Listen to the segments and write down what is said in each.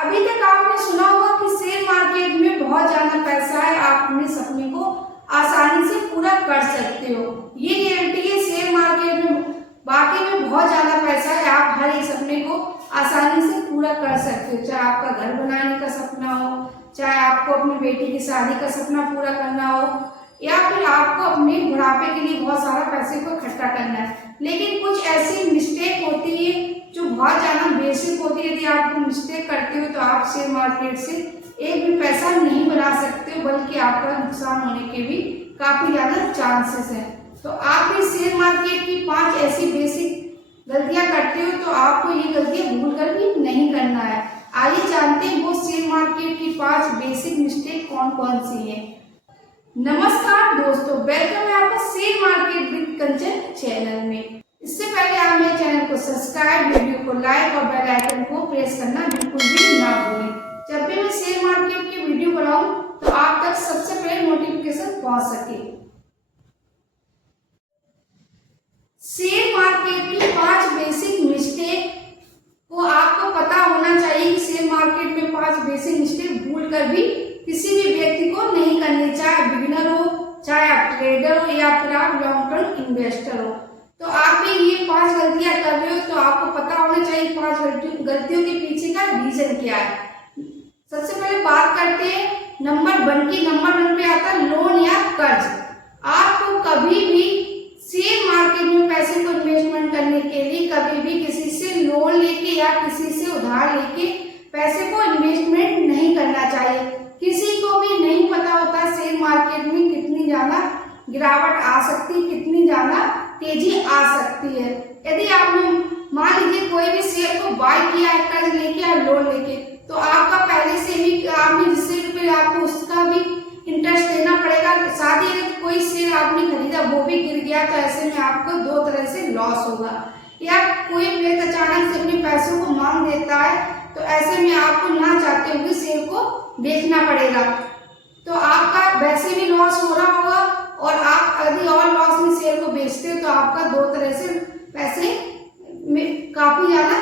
अभी तक आपने सुना होगा कि शेयर मार्केट में बहुत ज्यादा पैसा है, आप अपने सपने को आसानी से पूरा कर सकते हो। ये रियलिटी है, शेयर मार्केट में वाकई में बहुत ज्यादा पैसा है, आप हर एक सपने को आसानी से पूरा कर सकते हो। चाहे आपका घर बनाने का सपना हो, चाहे आपको अपनी बेटी की शादी का सपना पूरा करना हो, या फिर आपको अपने बुढ़ापे के लिए बहुत सारा पैसे को इकट्ठा करना है। लेकिन कुछ ऐसी मिस्टेक होती है जो बहुत ज्यादा बेसिक होती है। यदि आप मिस्टेक करते हो तो आप शेयर मार्केट से एक भी पैसा नहीं बना सकते हो, बल्कि आपका नुकसान होने के भी काफी ज्यादा चांसेस है। तो आप भी शेयर मार्केट की 5 ऐसी बेसिक गलतियां करते हो तो आपको ये गलतियां भूल कर भी नहीं करना है। आइए जानते हैं वो शेयर मार्केट की 5 बेसिक मिस्टेक कौन कौन सी है। नमस्कार दोस्तों, वेलकम है आपका share market with Kanchan channel में। इससे पहले आप मेरे चैनल को सब्सक्राइब, वीडियो को लाइक और बेल आइकन को प्रेस करना बिल्कुल भी ना भूलें। जब भी मैं शेयर मार्केट की वीडियो बनाऊं तो आप तक सबसे पहले नोटिफिकेशन पहुंच सके। शेयर मार्केट की 5 बेसिक मिस्टेक को आपको पता होना चाहिए कि शेयर मार्केट में 5 बेसिक मिस्टेक भूल कर भी किसी भी व्यक्ति को नहीं करनी, चाहे बिगिनर हो, चाहे आप ट्रेडर हो, या फिर आप लॉन्ग टर्म इन्वेस्टर हो। तो आप भी ये 5 गलतियां कर रहे हो तो आपको पता होना चाहिए 5 गलतियों के पीछे का रीजन क्या है। सबसे पहले बात करते हैं नंबर 1 की। नंबर 1 पे आता है लोन या कर्ज। आपको कभी भी शेयर मार्केट में पैसे को इन्वेस्टमेंट करने के लिए कभी भी किसी से लोन लेके या किसी से उधार लेके पैसे को इन्वेस्टमेंट नहीं करना चाहिए। किसी को भी नहीं पता होता शेयर मार्केट में कितनी ज्यादा गिरावट आ सकती है, कितनी ज्यादा तेजी आ सकती है। यदि आपने मान लीजिए कोई भी शेयर को बाय किया है कर्ज लेके या लोन लेके, तो आपका पहले से ही आपने जिससे रुपये आपको उसका भी इंटरेस्ट देना पड़ेगा। साथ ही अगर कोई शेयर आपने खरीदा वो भी गिर गया तो ऐसे में आपको 2 तरह से लॉस होगा। या कोई व्यक्ति अचानक से अपने पैसों को मांग देता है तो ऐसे में आपको ना चाहते हुए शेयर को बेचना पड़ेगा, तो आपका वैसे भी लॉस हो रहा होगा। और आप यदि और लॉस में शेयर को बेचते हो तो आपका 2 तरह से पैसे में काफी ज्यादा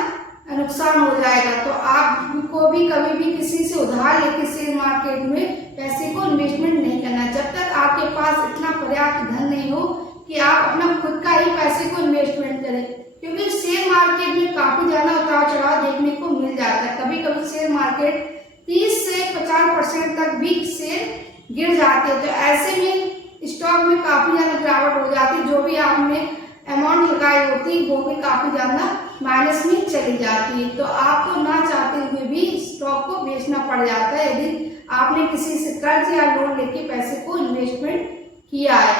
नुकसान हो जाएगा। तो आपको भी कभी भी किसी से उधार लेके शेयर मार्केट में पैसे को इन्वेस्टमेंट नहीं करना जब तक आपके पास इतना पर्याप्त धन नहीं हो कि आप अपना खुद का ही पैसे को इन्वेस्टमेंट करें। क्योंकि शेयर मार्केट में काफी ज्यादा उतार चढ़ाव देखने को मिल जाता है। कभी कभी शेयर मार्केट 30 से 50% तक भी शेयर गिर जाते हैं, तो ऐसे में स्टॉक में काफी ज्यादा गिरावट हो जाती है। जो भी आपने अमाउंट लगाई होती है वो भी काफी ज्यादा माइनस में चली जाती है। तो आपको ना चाहते हुए भी स्टॉक को बेचना पड़ जाता है यदि आपने किसी से कर्ज या लोन लेके पैसे को इन्वेस्टमेंट किया है।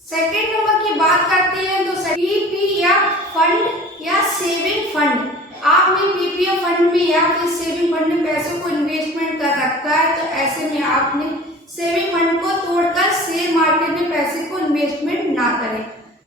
सेकेंड नंबर की बात करते हैं तो पीपीएफ फंड या सेविंग फंड। आपने पीपीएफ फंड में या फिर सेविंग फंड में पैसों को इन्वेस्टमेंट कर रखा है तो ऐसे में आपने सेविंग फंड को तोड़कर शेयर मार्केट में पैसे को इन्वेस्टमेंट ना करें,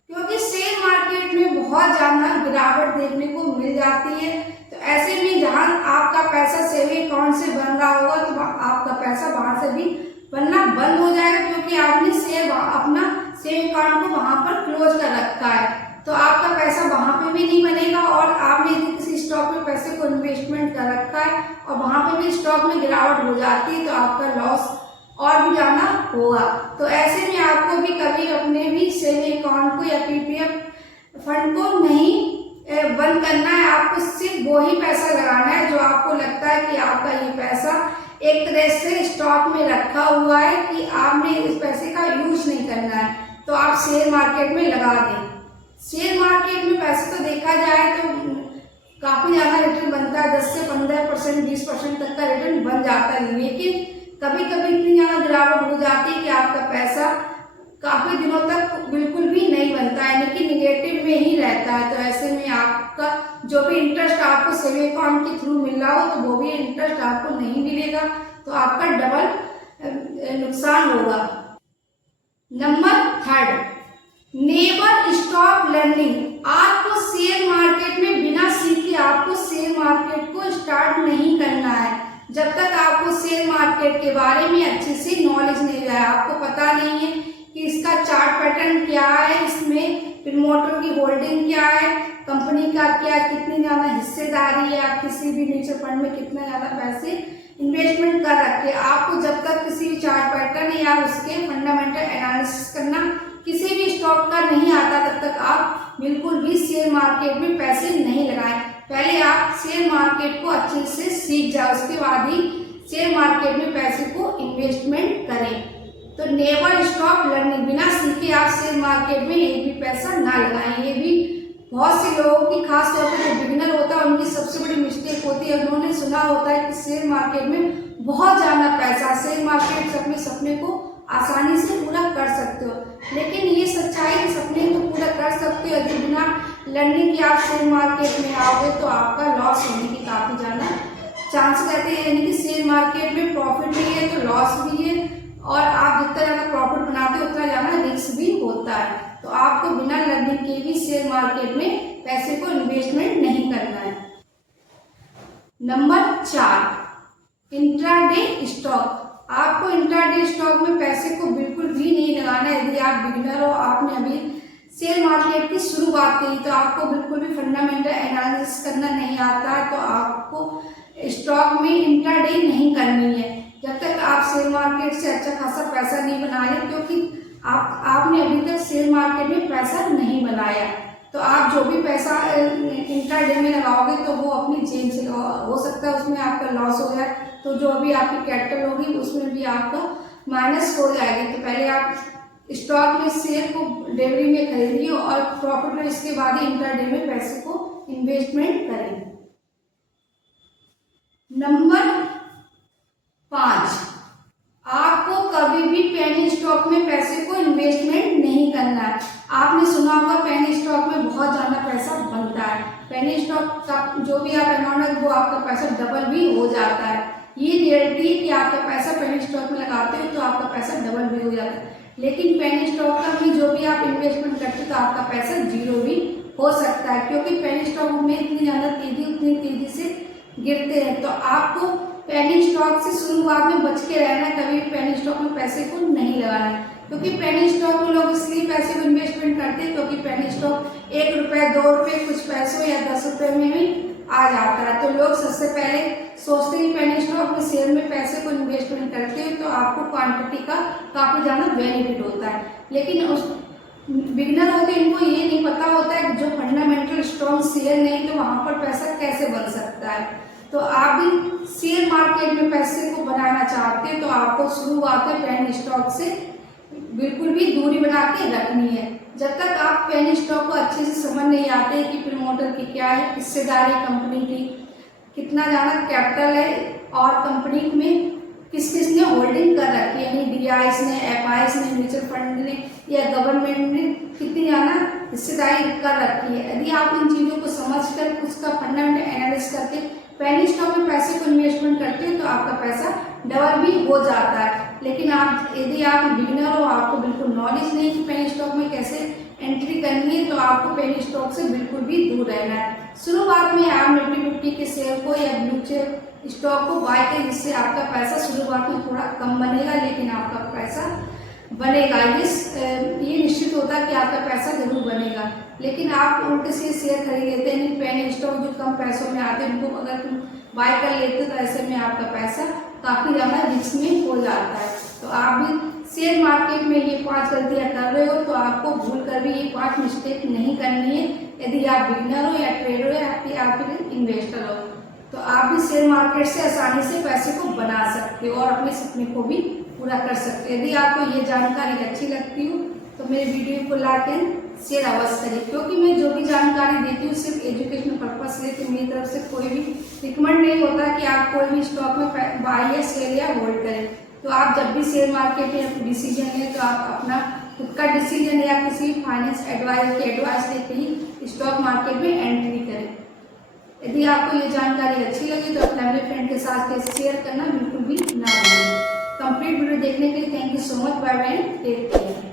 क्योंकि शेयर मार्केट में बहुत ज्यादा गिरावट देखने को मिल जाती है। तो ऐसे में जहां आपका पैसा सेविंग अकाउंट से बन रहा होगा तो आपका पैसा वहां से भी बनना बंद हो जाएगा, क्योंकि आपने अपना सेविंग अकाउंट को वहां पर क्लोज कर रखा है। तो आपका पैसा वहां पे भी नहीं बनेगा। और आपने यदि किसी स्टॉक में पैसे को इन्वेस्टमेंट कर रखा है और वहां पे भी स्टॉक में गिरावट हो जाती है तो आपका लॉस और भी ज्यादा होगा। तो ऐसे में आपको भी कभी अपने भी सेविंग अकाउंट को या पीपीएफ फंड को नहीं बंद करना है। आपको सिर्फ वो ही पैसा लगाना है जो आपको लगता है कि आपका ये पैसा एक तरह से स्टॉक में रखा हुआ है कि आपने इस पैसे का यूज नहीं करना है, तो आप शेयर मार्केट में लगा दें। शेयर मार्केट में पैसे तो देखा जाए तो काफी ज्यादा रिटर्न बनता है, 10 से 15%, 20% तक का रिटर्न बन जाता है। लेकिन कभी कभी इतनी ज्यादा गिरावट हो जाती है कि आपका पैसा काफी दिनों तक बिल्कुल भी नहीं बनता है, लेकिन निगेटिव में ही रहता है। तो ऐसे में आपका जो भी इंटरेस्ट आपको सेविंग अकाउंट के थ्रू मिल रहा हो तो वो भी इंटरेस्ट आपको नहीं मिलेगा, तो आपका डबल नुकसान होगा। Number 3, never stop learning. आपको शेयर मार्केट में बिना सीखे आपको शेयर मार्केट को स्टार्ट नहीं करना है। जब तक आपको शेयर मार्केट के बारे में अच्छे से नॉलेज नहीं है, आपको पता नहीं है कि इसका चार्ट पैटर्न क्या है, इसमें प्रमोटर की होल्डिंग क्या है, कंपनी का क्या कितनी ज़्यादा हिस्सेदारी है, आप किसी भी म्यूचुअल फंड में कितना ज़्यादा पैसे इन्वेस्टमेंट कर रखे। आपको जब तक किसी भी चार्ट पैटर्न या उसके फंडामेंटल एनालिसिस करना किसी भी स्टॉक का नहीं आता, तब तक आप बिल्कुल भी शेयर मार्केट में पैसे नहीं लगाएं। पहले आप शेयर मार्केट को अच्छे से सीख जाओ, उसके बाद ही शेयर मार्केट में पैसे को इन्वेस्टमेंट करें। तो नेवर स्टॉप लर्निंग, बिना सीखे आप शेयर मार्केट में एक भी पैसा ना लगाएं। ये भी बहुत से लोगों की, खास तौर पर जो बिगिनर होता है उनकी सबसे बड़ी मिस्टेक होती है। उन्होंने सुना होता है कि शेयर मार्केट में बहुत ज्यादा पैसा, शेयर मार्केट से अपने सपने को आसानी से पूरा कर सकते हो, लेकिन ये सच्चाई कि सपने तो पूरा कर सकते हो, यदि बिना लर्निंग के आप शेयर मार्केट में आओगे तो आपका लॉस होने की काफी ज्यादा चांस रहते हैं। यानी कि शेयर मार्केट में प्रॉफिट भी है तो लॉस भी है, और आप जितना ज्यादा प्रॉफिट बनाते हो उतना ज्यादा रिस्क भी होता है। तो आपको बिना लर्निंग के भी शेयर मार्केट में पैसे को इन्वेस्टमेंट नहीं करना है। Number 4, intraday stock. आपको इंट्राडे स्टॉक में पैसे को बिल्कुल भी नहीं लगाना है। यदि आप बिगिनर हो, आपने अभी शेयर मार्केट की शुरुआत की, तो आपको बिल्कुल भी फंडामेंटल एनालिसिस करना नहीं आता, तो आपको स्टॉक में इंट्राडे नहीं करनी है जब तक आप शेयर मार्केट से अच्छा खासा पैसा नहीं बना ले, क्योंकि आपने अभी तक शेयर मार्केट में पैसा नहीं बनाया। तो आप जो भी पैसा इंट्राडे में लगाओगे तो वो अपनी जेब से, हो सकता है उसमें आपका लॉस हो जाए, तो जो भी आपकी कैपिटल होगी उसमें भी आपका माइनस हो जाएगी। तो पहले आप स्टॉक में शेयर को डेली में खरीदिए और प्रॉफिट में, इसके बाद ही इंट्राडे में पैसे को इन्वेस्टमेंट करें। नंबर 5, आपको कभी भी पेनी स्टॉक में पैसे को इन्वेस्टमेंट नहीं करना है। आपने सुना होगा पेनी स्टॉक में बहुत ज्यादा पैसा बनता है। पेनी स्टॉक का जो भी आप अमाउंट है वो आपका पैसा डबल भी हो जाता है। ये रियलिटी है कि आपका पैसा पेनी स्टॉक में लगाते हो तो आपका पैसा डबल भी हो जाता है, लेकिन पेनी स्टॉक का भी जो भी आप इन्वेस्टमेंट करते हो तो आपका पैसा जीरो भी हो सकता है, क्योंकि पेनी स्टॉक में इतनी ज्यादा उतनी तेजी से गिरते हैं। तो आपको पेनी स्टॉक से शुरुआत में बच के रहना है, कभी पेनी स्टॉक में पैसे को नहीं लगाना है, क्योंकि पेनी स्टॉक में लोग इसलिए पैसे को इन्वेस्टमेंट करते हैं क्योंकि पेनी स्टॉक 1 रुपए 2 रुपए कुछ पैसों या 10 रुपए में भी आ जाता है। तो लोग सबसे पहले सोचते हैं पेनी स्टॉक में शेयर में पैसे को इन्वेस्टमेंट करते हैं तो आपको क्वांटिटी का काफी ज्यादा बेनिफिट होता है, लेकिन उस बिगिनर होते हैं इनको ये नहीं पता होता है कि जो फंडामेंटल स्ट्रॉन्ग शेयर नहीं तो वहां पर पैसा कैसे बन सकता है। तो आप भी शेयर मार्केट में पैसे को बनाना चाहते हैं तो आपको शुरुआत में पेनी स्टॉक से बिल्कुल भी दूरी बना के रखनी है। जब तक आप पेनी स्टॉक को अच्छे से समझ नहीं आते कि प्रमोटर की क्या है हिस्सेदारी, कंपनी की कितना ज्यादा कैपिटल है और कंपनी में किस किस ने होल्डिंग कर रखी है, यानी DIs ने, FIs ने, म्यूचुअल फंड ने या गवर्नमेंट ने कितनी ज्यादा हिस्सेदारी कर रखी है। यदि आप इन चीजों को समझकर उसका फंडामेंटल एनालिसिस करके पेनी स्टॉक में पैसे को इन्वेस्टमेंट करते हो तो आपका पैसा डबल भी हो जाता है। लेकिन यदि आप बिगिनर हो, आपको बिल्कुल नॉलेज नहीं कि पेनी स्टॉक में कैसे एंट्री करनी है, तो आपको पेनी स्टॉक से बिल्कुल भी दूर रहना है। शुरुआत में आप निफ्टी 50 के शेयर को या ब्लू चिप स्टॉक को बाय करें, जिससे आपका पैसा शुरुआत में थोड़ा कम बनेगा लेकिन आपका पैसा बनेगा। ये निश्चित होता है कि आपका पैसा जरूर बनेगा, लेकिन आप उल्टे से शेयर खरीद लेते हैं, पेनी स्टॉक जो कम पैसों में आते हैं उनको अगर तुम बाय कर लेते हो तो ऐसे में आपका पैसा काफी ज्यादा रिस्क में हो जाता है। तो आप भी शेयर मार्केट में ये 5 गलतियां कर रहे हो तो आपको भूल कर भी ये 5 मिस्टेक नहीं करनी है। यदि आप बिगिनर हो या ट्रेडर हो या फिर आप इन्वेस्टर हो तो आप भी शेयर मार्केट से आसानी से पैसे को बना सकते हो और अपने सपने को भी पूरा कर सकते हो। यदि आपको ये जानकारी अच्छी लगती हो तो मेरे वीडियो को लाइक एंड शेयर अवश्य करें, क्योंकि मैं जो भी जानकारी देती हूँ सिर्फ एजुकेशनल पर्पस से, लेकिन मेरी तरफ से कोई भी रिकमेंड नहीं होता कि आप कोई भी स्टॉक में बाय या सेल या होल्ड करें। तो आप जब भी शेयर मार्केट में डिसीजन लें तो आप अपना खुद का डिसीजन या किसी फाइनेंस एडवाइस की एडवाइस लेके ही स्टॉक मार्केट में एंट्री करें। यदि आपको ये जानकारी अच्छी लगी तो फैमिली फ्रेंड के साथ शेयर करना बिल्कुल भी ना भूलें। कंप्लीट वीडियो देखने के लिए thank you so much. Bye bye, take care.